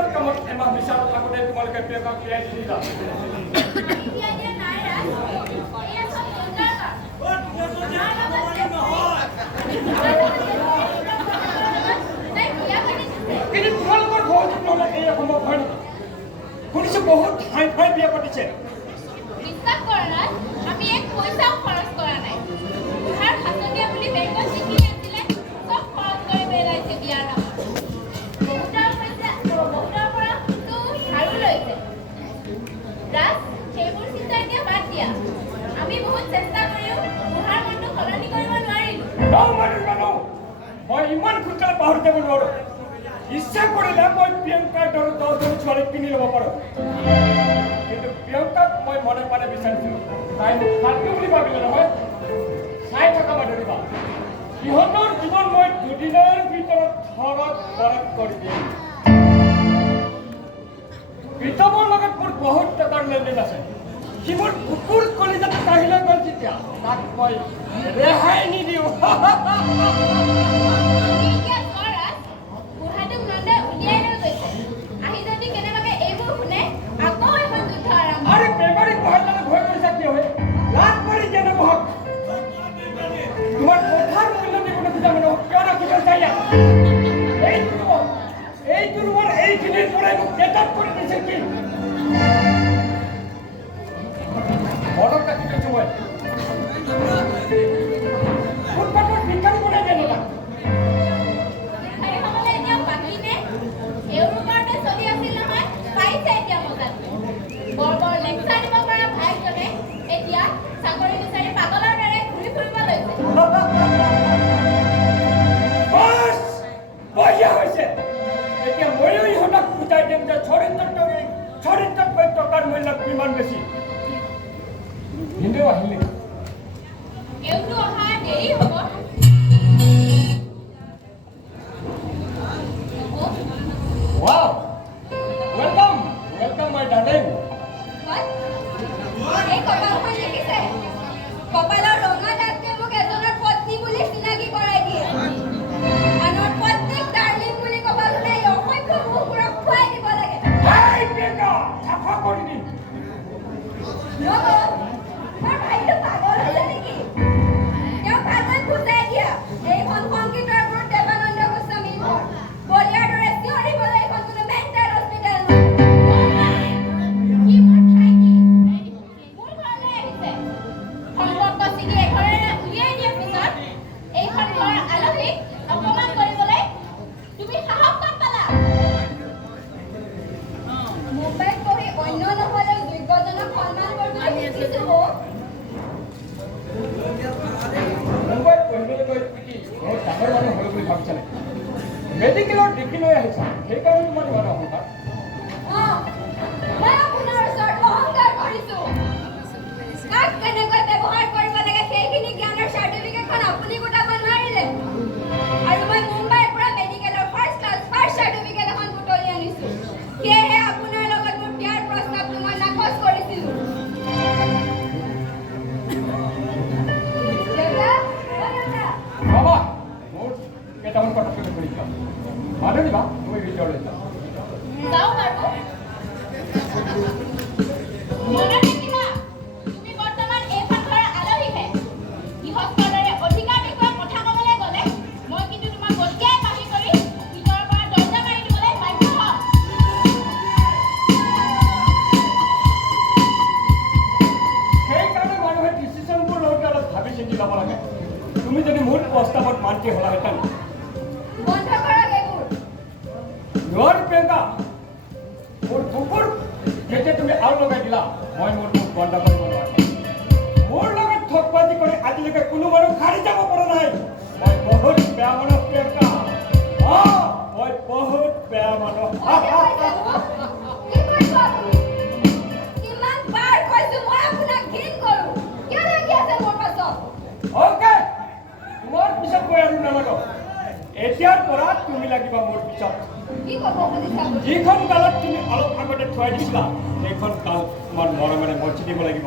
নিজৰ কামত এমাহ বিচাৰ থাকোঁতে তোমালোকে প্ৰিয়ংকাক বিয়াই দি দিলা। কিন্তু তোমালোকৰ ঘৰত নহ'লে এই সম্ভৱ হয় নেকি? শুনিছোঁ বহুত ঠাই ঠাই বিয়া পাতিছে। বিশ্বাস কৰা নাই, আমি এক পইচাও খৰচ কৰা নাই। বুঢ়াৰ হাতনীয়া বুলি বেংকত যিখিনি আছিলে চব খৰচ কৰি পেলাইছে বিয়াৰ নামত। বহুতৰ পৰাতো ধাৰো লৈছে। ৰাজ, সেইবোৰ চিন্তা এতিয়া বাদ দিয়া। আমি বহুত চেষ্টা কৰিও বুঢ়াৰ মনটো সলনি কৰিব নোৱাৰিলোঁ। মই ইমান সোনকালে পাহৰি যাব নোৱাৰোঁ। ইচ্ছা কৰিলে মই প্ৰিয়ংকাৰ দৰে 10জনী ছোৱালীক কিনি ল'ব পাৰোঁ। কিন্তু প্ৰিয়ংকাক মই মনে মনে বিচাৰিছিলোঁ। তাই মোক ভাগ্য বুলি ভাবিলে নহয়। চাই থকা ধৰিবা, ইহঁতৰ জীৱন মই দুদিনৰ ভিতৰত ঘৰত বৰাদ কৰি দিম। প্ৰীতমৰ লগত মোৰ বহুত টকাৰ লেনদেন আছে। সি মোৰ কুকুৰ কলিজাত কাঢ়িলে গ'ল যেতিয়া তাক মই ৰেহাই নিদিওঁ। কিমান বেছি হিন্দু আহিলে এওঁটো অহা দেৰি হ'ব। Wow! Welcome! Welcome my darling! এই কপালখন দেখিছে? কপালৰ ৰঙা দাগটোৱে মোক এজনৰ পত্নী বুলি চিনাকি কৰাই দিয়ে। আনৰ পত্নীক ডাৰ্লিং বুলি কপালখনে এই অসংখ্য মুখবোৰক খুৱাই দিব লাগে। হেই প্ৰিয়ংকা! চাফা কৰি দিম। মোৰ ভাইটো পাগল হৈছে নেকি? তেওঁ ভাগত বুজাই দিয়া। এইখন সংগীতৰ গুৰু দেৱানন্দ গোস্বামী ঘৰ। বলিয়াৰ দৰে চিঞৰিবলৈ এইখন কোনো মেণ্টেল হস্পিটেল নহয়। কি মোৰ ভাইটি? মোৰ ঘৰলৈ আহিছে। সম্পৰ্ক ছিগি এঘৰেৰে উলিয়াই দিয়াৰ পিছত এইখন ঘৰৰ আলহীক অপমান কৰিবলৈ তুমি সাহস ক'ত পালা? মুম্বাইত পঢ়ি অন্য নহ'লেও যোগ্যজনক সন্মান কৰিবলৈ শিকিছোঁ। মুম্বাইত পঢ়িবলৈ গৈ কি বহুত ডাঙৰ মানুহ হ'ল বুলি ভাবিছা নেকি? মেডিকেলৰ ডিগ্ৰী লৈ আহিছা, সেইকাৰণে তোমাৰ ইমান অহংকাৰ। মই আপোনাৰ ওচৰত অহংকাৰ কৰিছোঁ। কাক কেনেকৈ ব্যৱহাৰ কৰিব লাগে সেইখিনি জ্ঞানৰ চাৰ্টিফিকেটখন আপুনি গোটাব নোৱাৰিলে। আৰু মই মুম্বাইৰ পৰা মেডিকেলৰ ফাৰ্ষ্ট ক্লাছ ফাৰ্ষ্ট চাৰ্টিফিকেট এখন বুটলি আনিছোঁ। সেয়েহে আপোনাৰ লগত মোৰ বিয়াৰ প্ৰস্তাৱটো মই নাকচ কৰিছিলোঁ। বাবা, মোৰ কেইটামান কথা শুনি কৰি যাওঁ। মানুহ দিবা, তুমি ভিতৰলৈ যাওঁ। যাওঁ বাৰু। মনত ৰাখিবা, তুমি বৰ্তমান এইখন ঘৰৰ আলহীহে। গৃহস্থৰ দৰে অধিকাৰ দেখুৱাই কথা ক'বলৈ গ'লে মই কিন্তু তোমাক গতিয়াই পাহি কৰি ভিতৰৰ পৰা দৰ্জা মাৰি দিবলৈ বাধ্য হ'ম। সেইকাৰণে মানুহে ডিচিশ্যনবোৰ লওঁতে অলপ ভাবি চিন্তি ল'ব লাগে। তুমি যদি মোৰ প্ৰস্তাৱত মান্তি হ'লাহেঁতেন। বন্ধ কৰক এইবোৰ। নোৱাৰি প্ৰিয়ংকা, মোৰ কুকুৰ যেতিয়া তুমি আৰু লগাই দিলা মই মোৰ মুখ বন্ধ কৰিব নোৱাৰিম। মোৰ লগত ঠগবাজি কৰি আজিলৈকে কোনো মানুহ সাৰি যাব পৰা নাই। মই বহুত বেয়া মানুহ প্ৰিয়ংকা। মই বহুত বেয়া মানুহ। কিমান বাৰ কৈছোঁ মই আপোনাক ঘৃণ কৰোঁ। কিয় লাগি আছে মোৰ পাছত? অ'কে, তোমাৰ পিছত মই আৰু নালাগো। এতিয়াৰ পৰা তুমি লাগিবা মোৰ পিছত। কি ক'ব খুজিছা? যিখন কালত তুমি অলপ আগতে থোৱাই দিছিলা সেইখন কাল তোমাৰ মৰমেৰে মচি দিব লাগিব।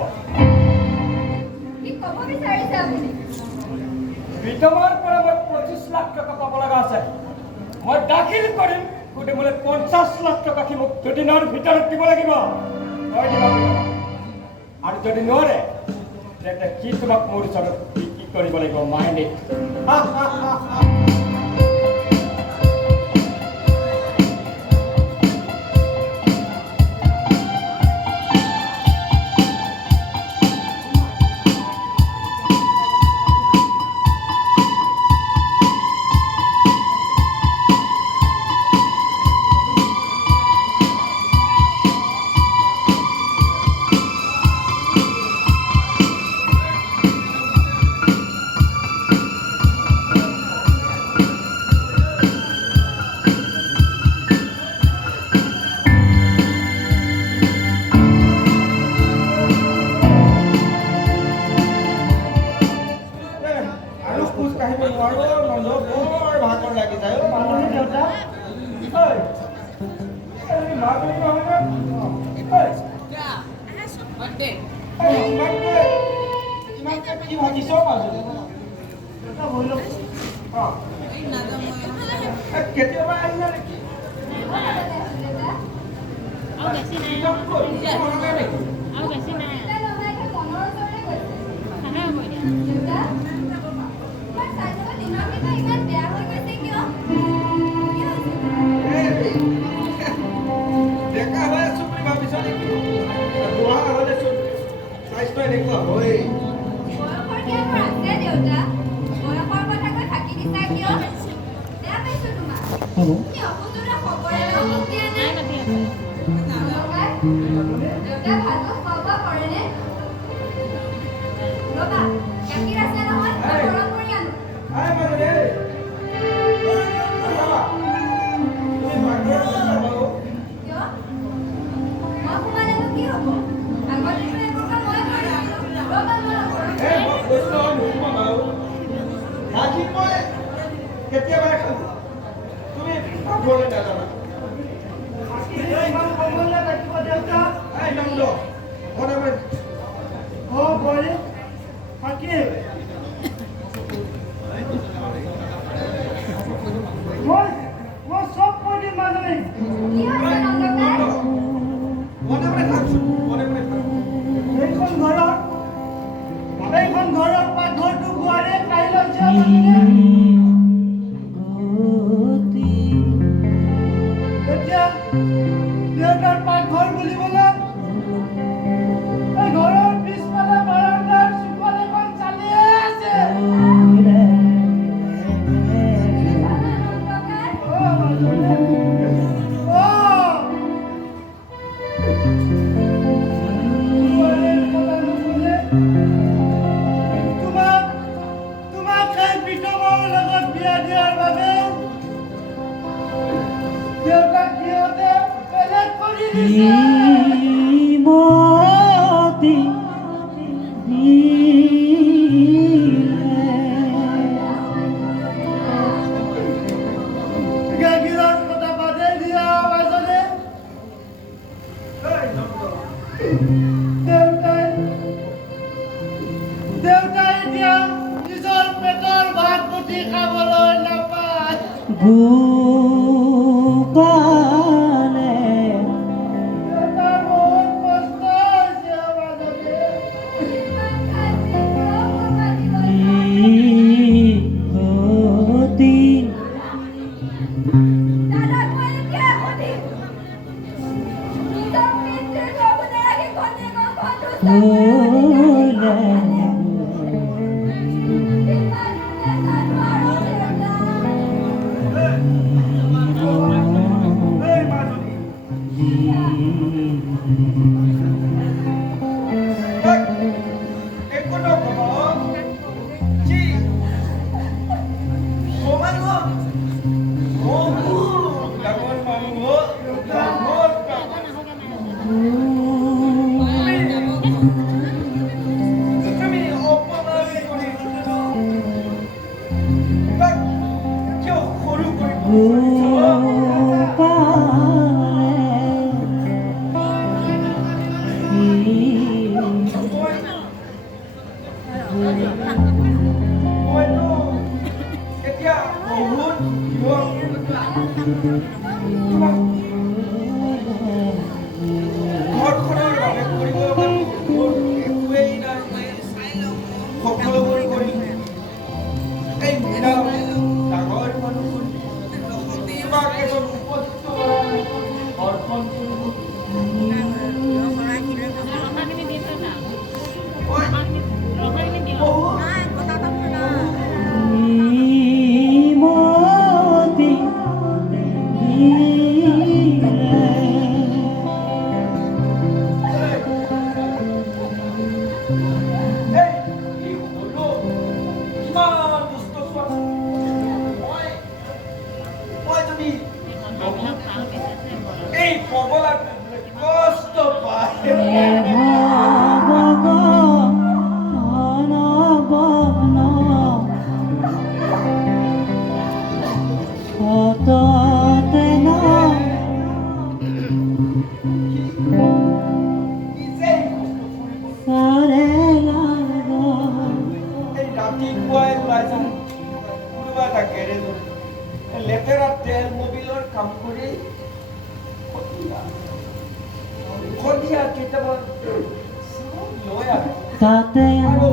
কি ক'ব বিচাৰিছে আপুনি? প্ৰীতমৰ পৰা মই 25 লাখ টকা পাব লগা আছে। মই দাখিল কৰিম গোটে মোলে 50 লাখ টকা কি মোক দুদিনৰ ভিতৰত দিব লাগিব হয় দিব আৰু যদি নৰে তেন্তে কি তোমাক মোৰ ওচৰত কি কৰিব লাগিব মাইনে নিজেই কষ্ট ফুৰিব এই ৰাতিপুৱাই ওলাই যাওঁ কোনোবা এটা গেৰেজত লেতেৰা তেল মবিলৰ কাম কৰি সন্ধিয়া কেতিয়াবা লৈ আহে আৰু